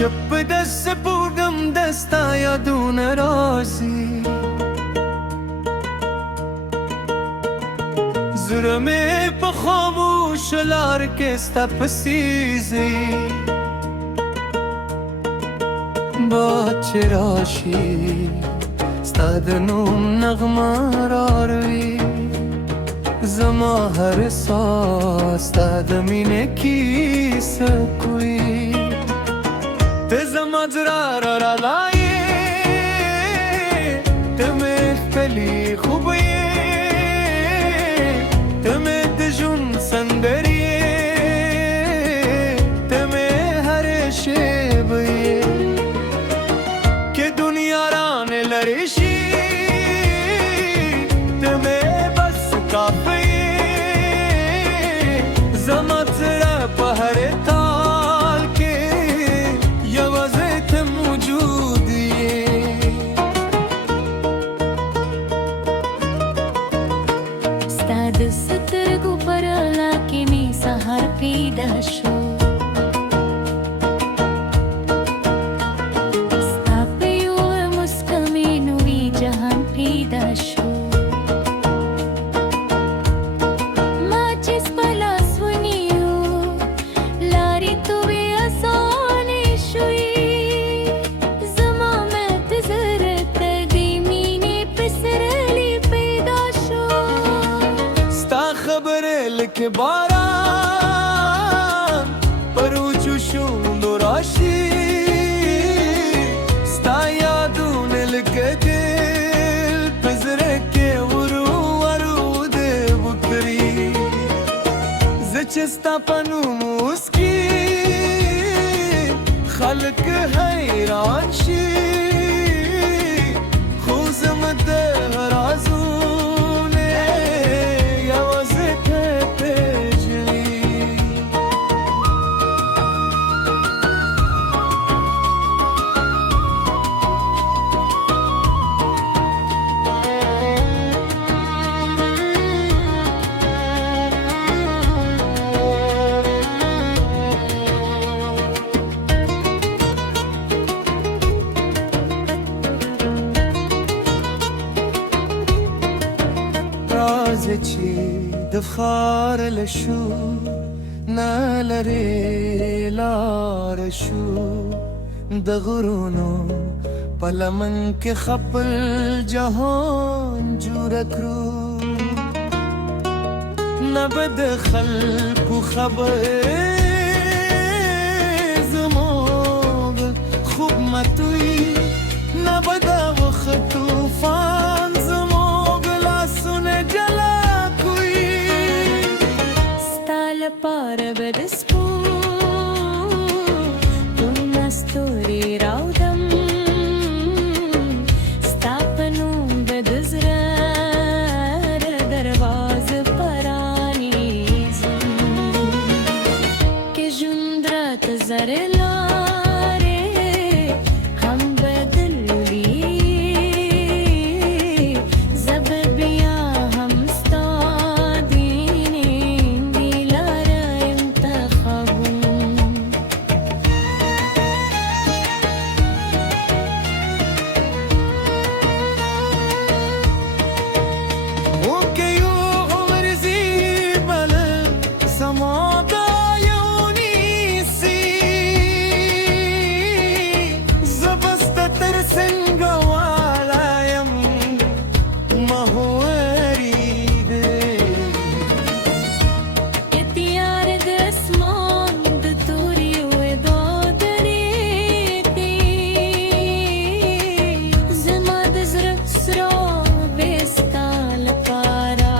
شب دست بودم دستا یادون رازی زرمه په خاموش لار کې ستا پسیزی باد چې راشي ستا د نوم نغمه راروي زما هر ساز ستا د مینې کیسه کوي ته زما زړه رالایې ته مې ښکلي خوب یې ته مې د ژوند سندرې یې ته مې هرې شیبه یې که دنیا رانه لرې شي ته مې بس کافی یې زما زړه په هرې تال کې یوازې ته موجود یې ستا د سترګو په رڼا کې مې سهار پیدا شو ستا په یوه مسکا مې نوی جهان پیدا شو ما چې ستا لاس ونیو لارې توې اسانې شوې زما مات زړه ته د مینې پسرلی پیدا شو ستا خبرې لکه باران پر وچو شونډو راشي ستا یادونه لکه ګل په زړه کې ورو ورو دې وکري زه چې ستا په نوم مسکي خلک حیران شي خو زما د رازونه یوازې ته پېژني راځه چې د ښار له شو نه لرې لار شو د غرونو په لمن کې خپل جهان جوړ کړو نه به د خلکو خبرې زموږ خوب متوي نه به د وخت طوفان زموږ لاسونه جلا کوي ستا لپاره به د سپون دومره ستوري راوړم ستا په نوم به د زړه دروازه پرانیزم که ژوند راته زر لارې هم بدلوي زه به بیا هم ستا د مینې لاره انتخابوم وکه یو عمر زی بله زما دا یو نیسي زه به ستا تر څنګه والایم محوري دی که تیار د اسمان د توریو دودرې دی زما د زړه سراب ستا لپاره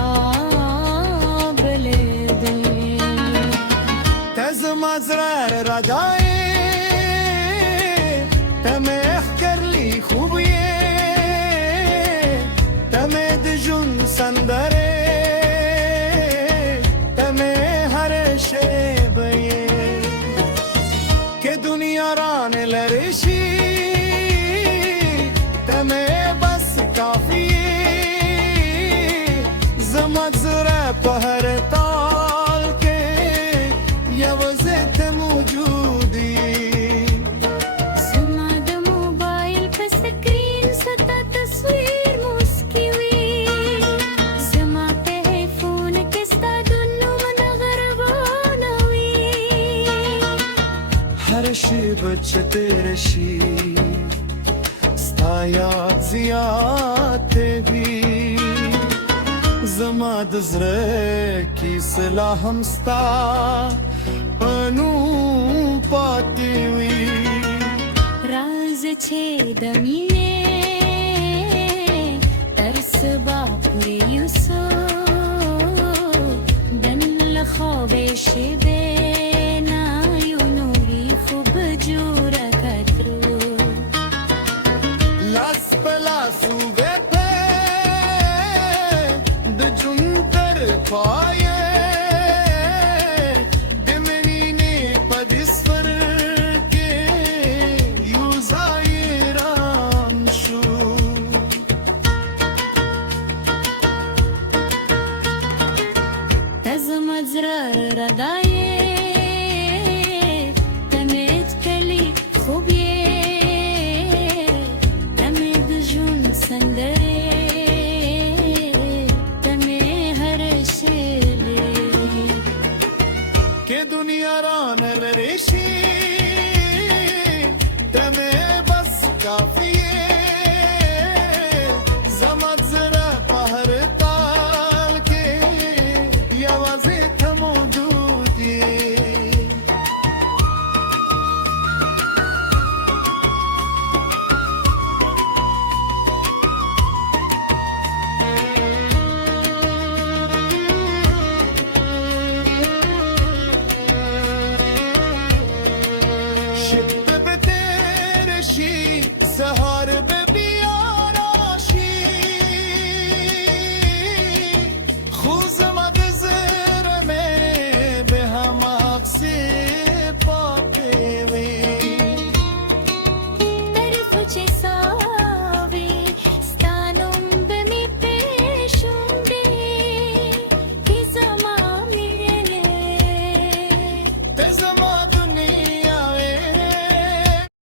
بلې دی ته زما زړه راځای ته مې ښکلي خوب یې ته مې د ژوند سندرې ته مې هرې شیبه یې که دنیا رانه لرې شي ته مې بس کافي یې زما زړه په هر تال کې یوازې ته موجود یې तेरशी Staia ziate-vi Zamad zreki sela hamsta Panu patiwi રાજ છે દમિયે